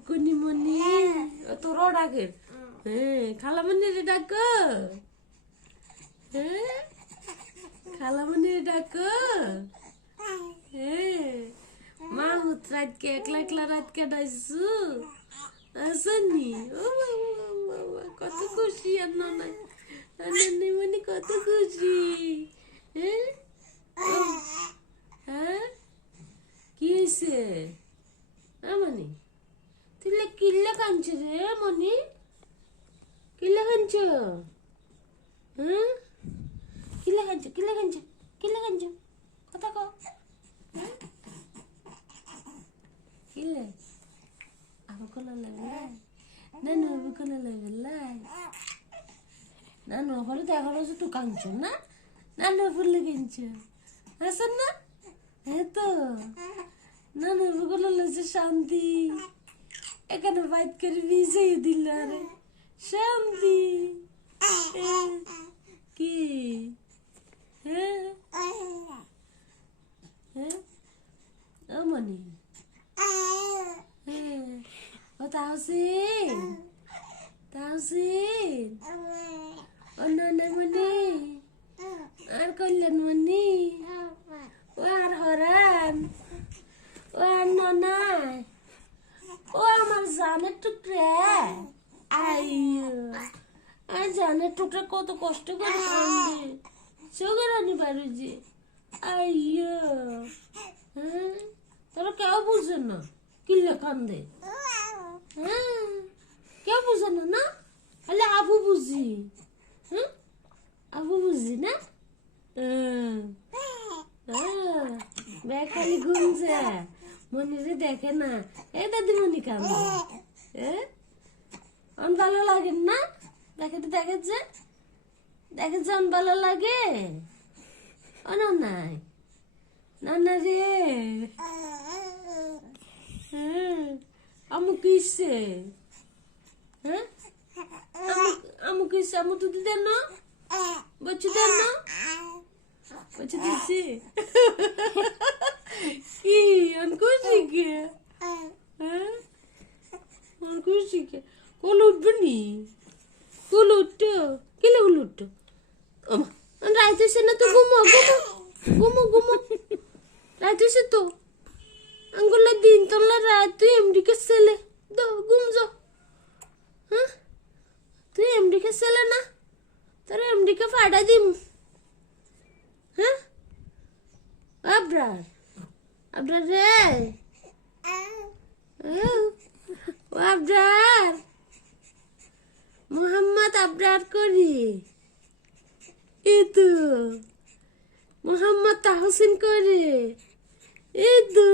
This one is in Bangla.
কুকুনিমনি তোরও ডাকে হ্যাঁ খালামনি রে ডাক হ্যাঁ খালামনি রে ডাক হ্যাঁ মা হুত রাত কে একলা একলা রাত কাটাইছু আসেনি ও বাবা কত খুশি আর ননাই নানিমনি কত খুশি হ্যাঁ হ্যাঁ কি হয়েছে মনি তুই কিল্লা কাঁদছ রে মনি কিল্লা কাঁদছ হ্যাঁ কিল্লা কাঁদছ কিল্লা কাঁদছ কিল্লা কাঁদছ কথা কও কিল্লে আবার কোলা লাগবে নানু আবার কোলা লাগবে নানু হলে দেখা যাচ্ছে তুই কাঁদছ না নানু ফুলে কিনছ আসেন না হ্যাঁ তো নানু কোলা লাগছে শান্তি এখানে বাইট করে ভিজেই দিল রে শান্তি কি হ্যাঁ হ্যাঁ ও মনি হ্যাঁ ও তাহসিন তাহসিন ও নানামণি আর কল্যাণমণি ও আর হরান ও আর ননাই ও আমার জানের টুকরে আর জানের টুকরা কত কষ্ট করে কান্দে চোখের আনি পারো যে আইয়ো হ্যাঁ তোরা কেউ বুঝে না কিল্লে কান্দে হ্যাঁ কেউ বুঝে না না তাহলে আবু বুঝি হ্যাঁ আবু বুঝি না ব্যাগ খালি ঘুমছে মনিরে দেখে না এই দাদিমণি কান্দে অন ভালো লাগে না দেখে যে অন ভালো লাগে অন নাই না রে আমু কিসে হ্যাঁ আমু কিসে আমু দুধ দেন না বচ্চু দেন না বচ্চু দিছি কি অন খুশি কে হ্যাঁ অন খুশি কে কোল উঠবে নি কোল উঠতো কিলে কোল উঠতো ওমা অন রাইতেছে না তো ঘুমো রাইতেছে তো আঙ্গুলা দিন তোলা রাত তুই এমডিকে ছেলে দো ঘুম যা হ্যাঁ তুই এমডিকে ছেলে না তোর এমডিকে ফাড়া দিম হ্যাঁ আবরার রে ও আবরার মোহাম্মদ আবরার করি এই তো মোহাম্মদ তাহসিন করে এই তো